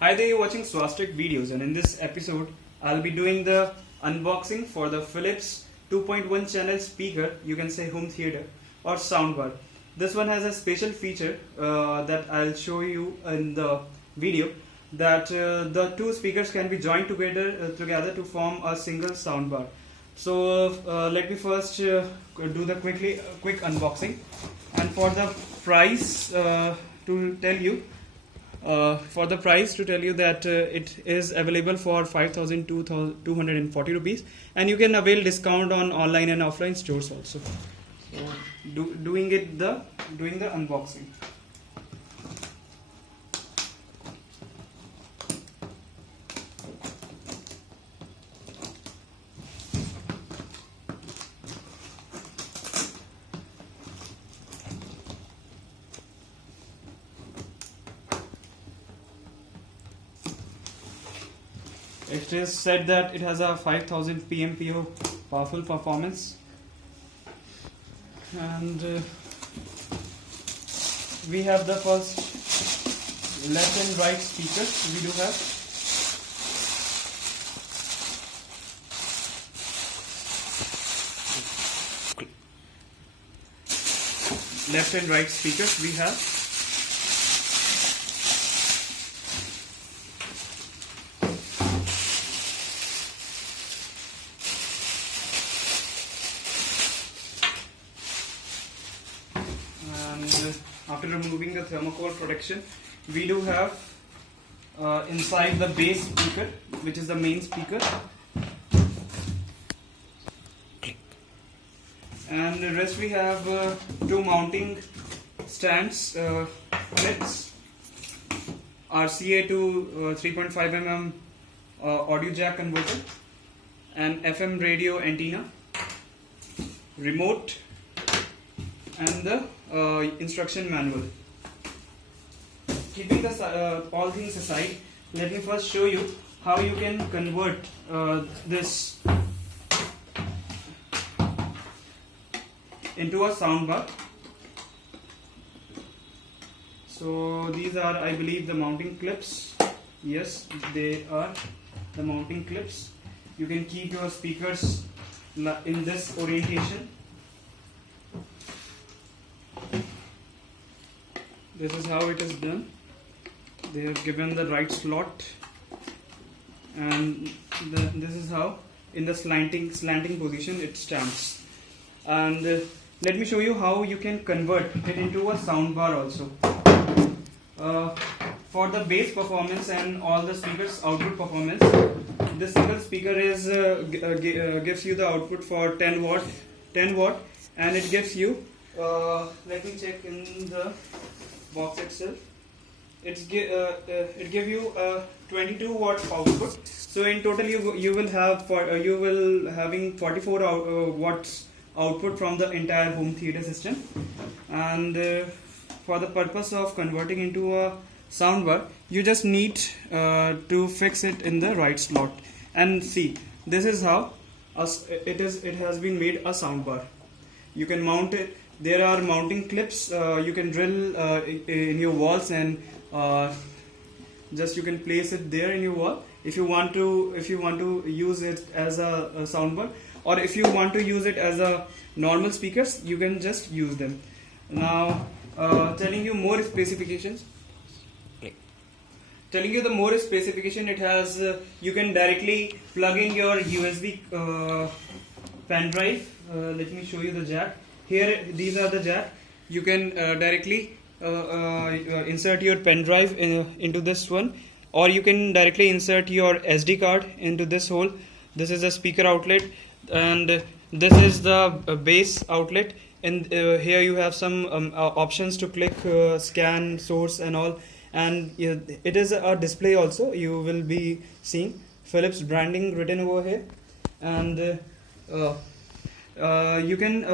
Hi there, you're watching Swastik videos, and in this episode I'll be doing the unboxing for the Philips 2.1 channel speaker, you can say home theater or soundbar. This one has a special feature that I'll show you in the video, that the two speakers can be joined together to form a single soundbar. So let me first do the quick unboxing, and for the price to tell you that it is available for 5,240 rupees, and you can avail discount on online and offline stores also. So doing the unboxing. It is said that it has a 5000 PMPO powerful performance, and we have the first left and right speakers. We do have left and right speakers. We have after removing the thermocol protection, we do have inside the base speaker, which is the main speaker, and the rest we have two mounting stands, clips, RCA to 3.5 mm audio jack converter, and FM radio antenna, remote, and the instruction manual. Keeping all things aside, let me first show you how you can convert this into a soundbar. So these are, I believe, the mounting clips. Yes, they are the mounting clips. You can keep your speakers in this orientation. This is how it is done. They have given the right slot, and this is how in the slanting position it stands. And let me show you how you can convert it into a soundbar also. For the bass performance and all the speakers output performance, this single speaker is gives you the output for 10 watt, and it gives you let me check in the box itself. It give you a 22 watt output. So in total you will having 44 watts output from the entire home theater system. And for the purpose of converting into a soundbar, you just need to fix it in the right slot. And see, this is how it has been made a soundbar. You can mount it. There are mounting clips you can drill in your walls, and just you can place it there in your wall if you want to use it as a soundbar, or if you want to use it as a normal speakers, you can just use them. Now telling you more specifications. Telling you the more specification, it has you can directly plug in your USB pen drive. Let me show you the jack. Here, these are the jack. You can directly insert your pen drive into this one, or you can directly insert your SD card into this hole. This is the speaker outlet, and this is the bass outlet. And here you have some options to click, scan, source, and all. And it is a display also. You will be seeing Philips branding written over here, and you can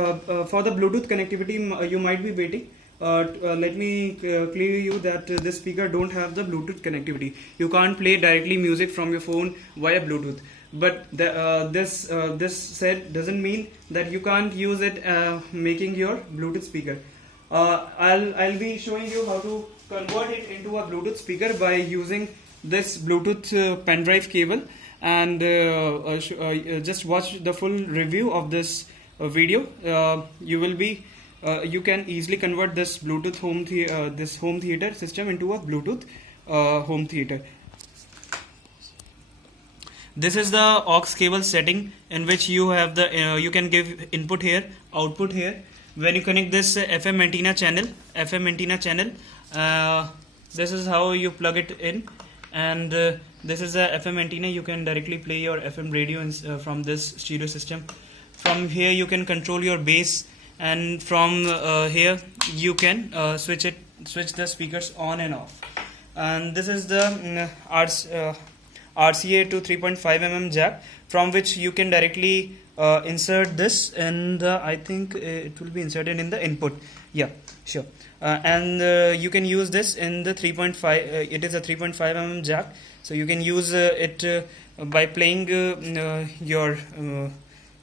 for the Bluetooth connectivity, you might be waiting. Let me clear you that this speaker don't have the Bluetooth connectivity. You can't play directly music from your phone via Bluetooth. But this said doesn't mean that you can't use it making your Bluetooth speaker. I'll be showing you how to convert it into a Bluetooth speaker by using this Bluetooth pen drive cable, and just watch the full review of this video. You can easily convert this Bluetooth this home theater system into a Bluetooth home theater. This is the aux cable setting, in which you have the you can give input here, output here. When you connect this FM antenna channel, this is how you plug it in, and this is a FM antenna. You can directly play your FM radio from this stereo system. From here you can control your bass, and from here you can switch the speakers on and off. And this is the RCA to 3.5 mm jack, from which you can directly insert this in the, I think it will be inserted in the input. Yeah, sure. And you can use this in the 3.5. It is a 3.5 mm jack, so you can use it by playing your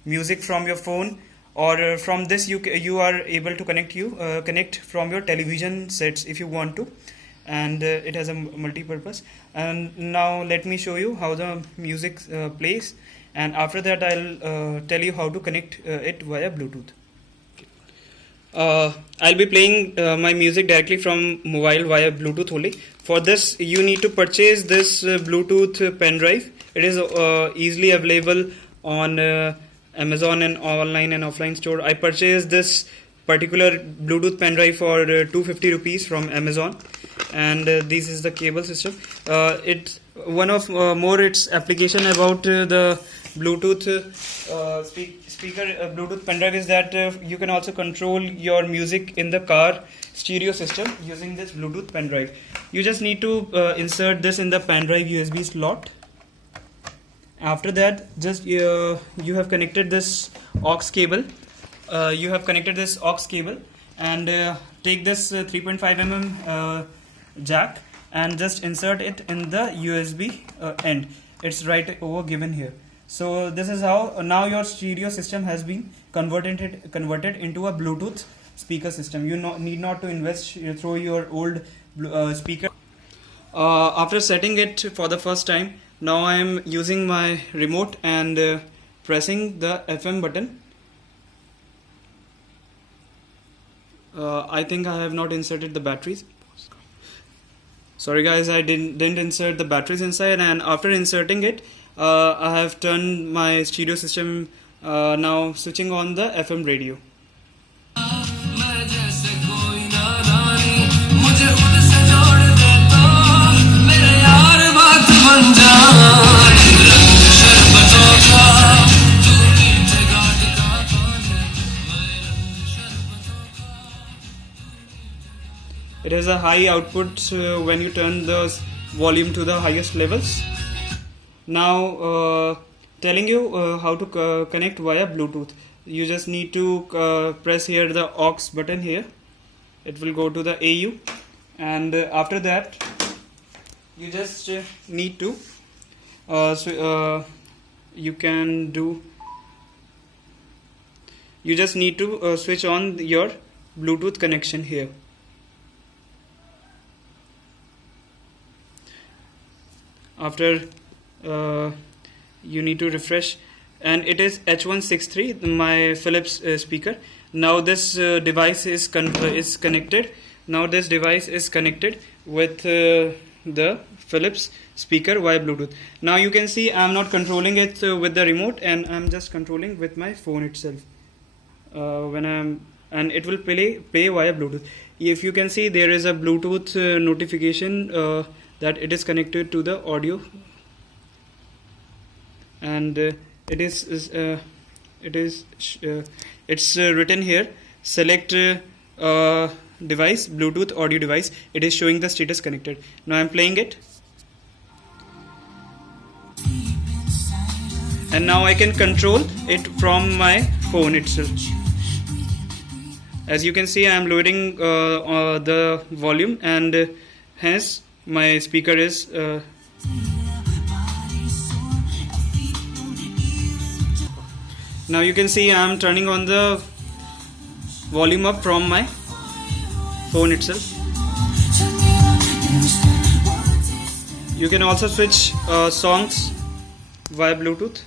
music from your phone, or from this you are able to connect from your television sets if you want to, and it has a multi-purpose. And now let me show you how the music plays, and after that I'll tell you how to connect it via Bluetooth. I'll be playing my music directly from mobile via Bluetooth only. For this you need to purchase this Bluetooth pen drive. It is easily available on Amazon and online and offline store. I purchased this particular Bluetooth pen drive for 250 rupees from Amazon, and this is the cable system. It's one of its application about the Bluetooth speaker Bluetooth pen drive is that you can also control your music in the car stereo system using this Bluetooth pen drive. You just need to insert this in the pen drive USB slot. After that, just you have connected this aux cable. And take this 3.5 mm jack and just insert it in the USB end. It's right over given here. So this is how now your stereo system has been converted into a Bluetooth speaker system. You need not to invest through your old speaker. After setting it for the first time, now I am using my remote and pressing the FM button. I think I have not inserted the batteries. Sorry guys, I didn't insert the batteries inside, and after inserting it, I have turned my stereo system, now switching on the FM radio. It has a high output when you turn the volume to the highest levels. Now telling you how to connect via Bluetooth. You just need to press here the aux button here. It will go to the AU, and after that you just need to switch on your Bluetooth connection here. After you need to refresh, and it is H163, my Philips speaker. Now this device is connected. Now this device is connected with the Philips speaker via Bluetooth. Now you can see I am not controlling it with the remote, and I am just controlling with my phone itself. And it will play via Bluetooth. If you can see, there is a Bluetooth notification that it is connected to the audio, and it's written here, select device, Bluetooth audio device. It is showing the status connected. Now I am playing it, and now I can control it from my phone itself. As you can see, I am lowering the volume, and hence my speaker is now you can see I am turning on the volume up from my phone itself. You can also switch songs via Bluetooth.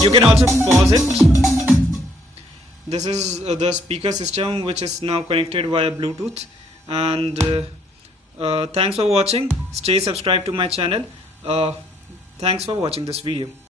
You can also pause it. This is the speaker system which is now connected via Bluetooth. And thanks for watching. Stay subscribed to my channel. Thanks for watching this video.